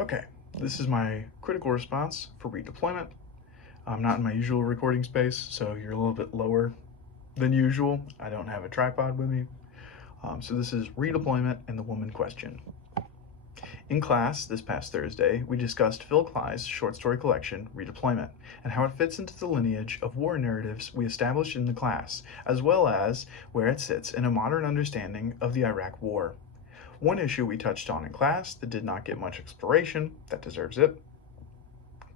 Okay, this is my critical response for redeployment. I'm not in my usual recording space, so you're a little bit lower than usual. I don't have a tripod with me. So this is redeployment and the woman question. In class this past Thursday, we discussed Phil Clyde's short story collection, Redeployment, and how it fits into the lineage of war narratives we established in the class, as well as where it sits in a modern understanding of the Iraq War. One issue we touched on in class that did not get much exploration, that deserves it,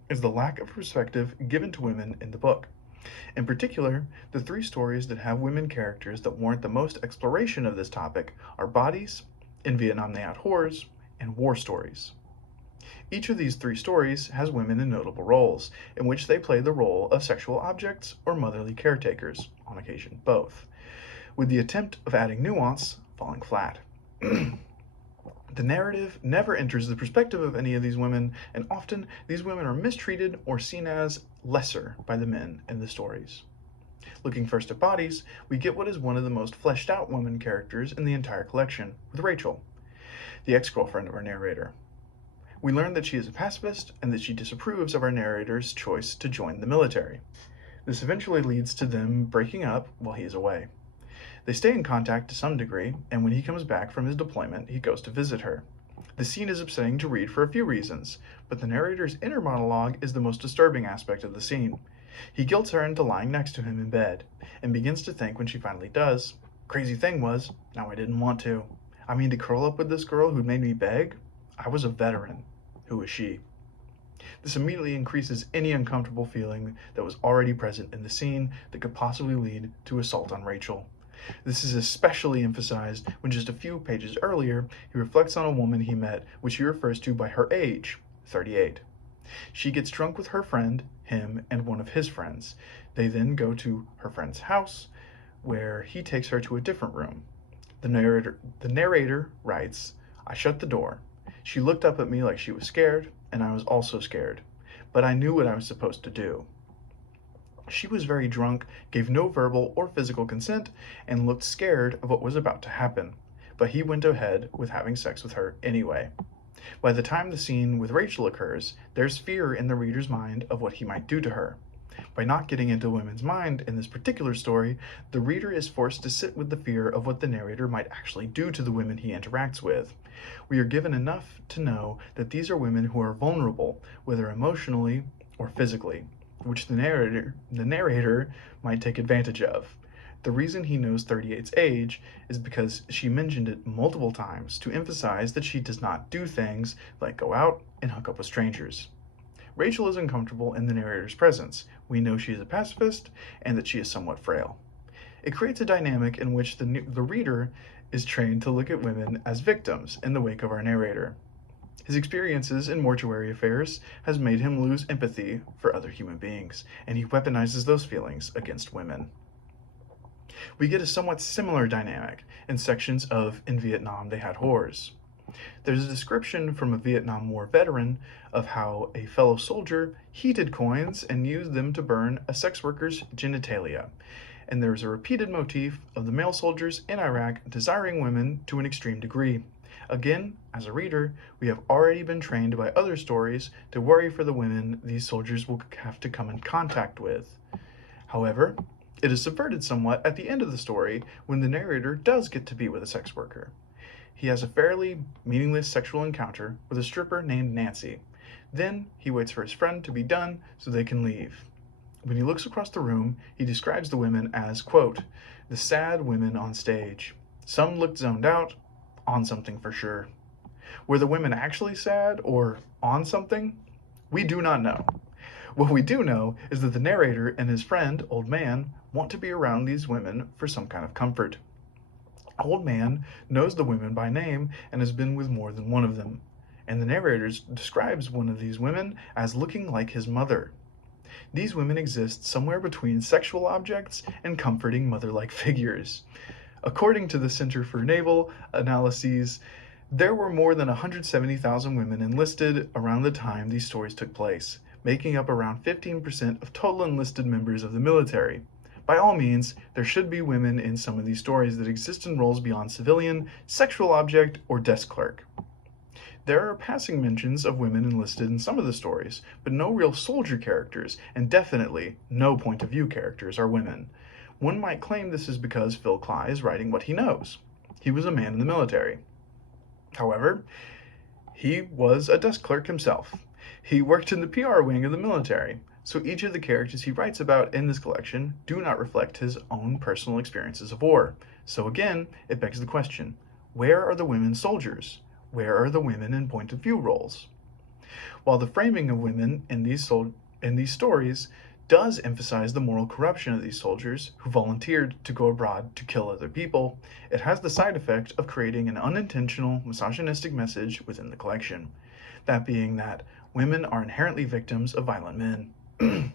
is the lack of perspective given to women in the book. In particular, the three stories that have women characters that warrant the most exploration of this topic are Bodies, In Vietnam They Had Whores, and War Stories. Each of these three stories has women in notable roles, in which they play the role of sexual objects or motherly caretakers, on occasion both, with the attempt of adding nuance falling flat. The narrative never enters the perspective of any of these women, and often these women are mistreated or seen as lesser by the men in the stories. Looking first at Bodies, we get what is one of the most fleshed out woman characters in the entire collection, with Rachel, the ex-girlfriend of our narrator. We learn that she is a pacifist and that she disapproves of our narrator's choice to join the military. This eventually leads to them breaking up while he is away. They stay in contact to some degree, and when he comes back from his deployment, he goes to visit her. The scene is upsetting to read for a few reasons, but the narrator's inner monologue is the most disturbing aspect of the scene. He guilts her into lying next to him in bed, and begins to think when she finally does, crazy thing was, now I didn't want to. I mean, to curl up with this girl who'd made me beg? I was a veteran. Who was she? This immediately increases any uncomfortable feeling that was already present in the scene that could possibly lead to assault on Rachel. This is especially emphasized when just a few pages earlier, he reflects on a woman he met, which he refers to by her age, 38. She gets drunk with her friend, him, and one of his friends. They then go to her friend's house, where he takes her to a different room. The narrator writes, I shut the door. She looked up at me like she was scared, and I was also scared. But I knew what I was supposed to do. She was very drunk, gave no verbal or physical consent, and looked scared of what was about to happen. But he went ahead with having sex with her anyway. By the time the scene with Rachel occurs, there's fear in the reader's mind of what he might do to her. By not getting into women's mind in this particular story, the reader is forced to sit with the fear of what the narrator might actually do to the women he interacts with. We are given enough to know that these are women who are vulnerable, whether emotionally or physically, which the narrator might take advantage of. The reason he knows 38's age is because she mentioned it multiple times to emphasize that she does not do things like go out and hook up with strangers. Rachel is uncomfortable in the narrator's presence. We know she is a pacifist and that she is somewhat frail. It creates a dynamic in which the reader is trained to look at women as victims in the wake of our narrator. His experiences in mortuary affairs has made him lose empathy for other human beings, and he weaponizes those feelings against women. We get a somewhat similar dynamic in sections of In Vietnam They Had Whores. There's a description from a Vietnam War veteran of how a fellow soldier heated coins and used them to burn a sex worker's genitalia, and there is a repeated motif of the male soldiers in Iraq desiring women to an extreme degree. Again, as a reader, we have already been trained by other stories to worry for the women these soldiers will have to come in contact with. However, it is subverted somewhat at the end of the story when the narrator does get to be with a sex worker. He has a fairly meaningless sexual encounter with a stripper named Nancy. Then he waits for his friend to be done so they can leave. When he looks across the room, he describes the women as, quote, the sad women on stage. Some looked zoned out, on something for sure. Were the women actually sad or on something? We do not know. What we do know is that the narrator and his friend, Old Man, want to be around these women for some kind of comfort. Old Man knows the women by name and has been with more than one of them, and the narrator describes one of these women as looking like his mother. These women exist somewhere between sexual objects and comforting mother-like figures. According to the Center for Naval Analyses, there were more than 170,000 women enlisted around the time these stories took place, making up around 15% of total enlisted members of the military. By all means, there should be women in some of these stories that exist in roles beyond civilian, sexual object, or desk clerk. There are passing mentions of women enlisted in some of the stories, but no real soldier characters, and definitely no point of view characters are women. One might claim this is because Phil Cly is writing what he knows. He was a man in the military. However, he was a desk clerk himself. He worked in the PR wing of the military, so each of the characters he writes about in this collection do not reflect his own personal experiences of war. So again, it begs the question, where are the women soldiers? Where are the women in point of view roles? While the framing of women in these stories does emphasize the moral corruption of these soldiers who volunteered to go abroad to kill other people, it has the side effect of creating an unintentional misogynistic message within the collection. That being that women are inherently victims of violent men.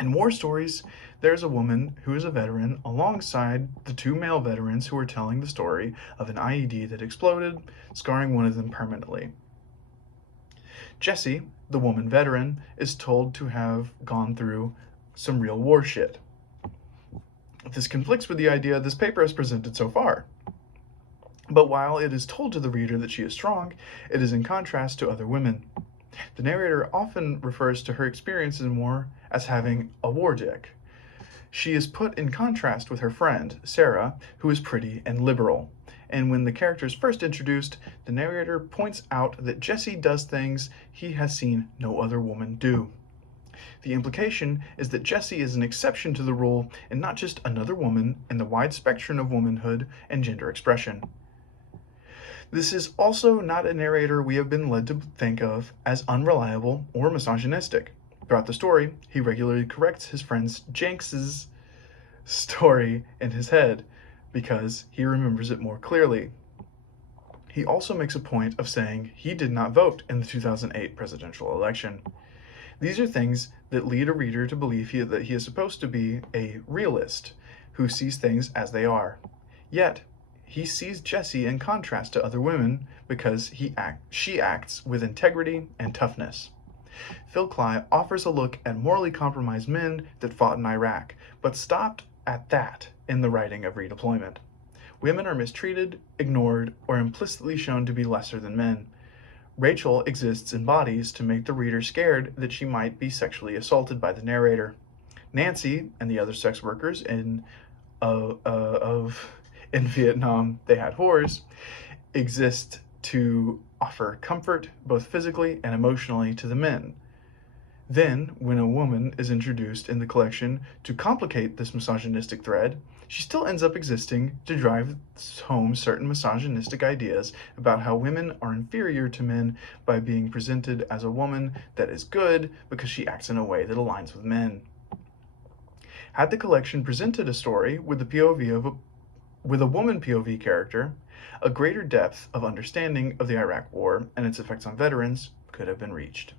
In war stories, there's a woman who is a veteran alongside the two male veterans who are telling the story of an IED that exploded, scarring one of them permanently. Jessie, the woman veteran, is told to have gone through some real war shit. This conflicts with the idea this paper has presented so far. But while it is told to the reader that she is strong, it is in contrast to other women. The narrator often refers to her experiences in war as having a war dick. She is put in contrast with her friend, Sarah, who is pretty and liberal. And when the character is first introduced, the narrator points out that Jesse does things he has seen no other woman do. The implication is that Jessie is an exception to the rule and not just another woman in the wide spectrum of womanhood and gender expression. This is also not a narrator we have been led to think of as unreliable or misogynistic. Throughout the story, he regularly corrects his friend Jenks's story in his head because he remembers it more clearly. He also makes a point of saying he did not vote in the 2008 presidential election. These are things that lead a reader to believe that he is supposed to be a realist who sees things as they are. Yet, he sees Jessie in contrast to other women because she acts with integrity and toughness. Phil Cly offers a look at morally compromised men that fought in Iraq, but stopped at that in the writing of Redeployment. Women are mistreated, ignored, or implicitly shown to be lesser than men. Rachel exists in bodies to make the reader scared that she might be sexually assaulted by the narrator. Nancy and the other sex workers in Vietnam, They Had Whores, exist to offer comfort, both physically and emotionally, to the men. Then, when a woman is introduced in the collection to complicate this misogynistic thread, she still ends up existing to drive home certain misogynistic ideas about how women are inferior to men by being presented as a woman that is good because she acts in a way that aligns with men. Had the collection presented a story with the POV of with a woman POV character, a greater depth of understanding of the Iraq War and its effects on veterans could have been reached.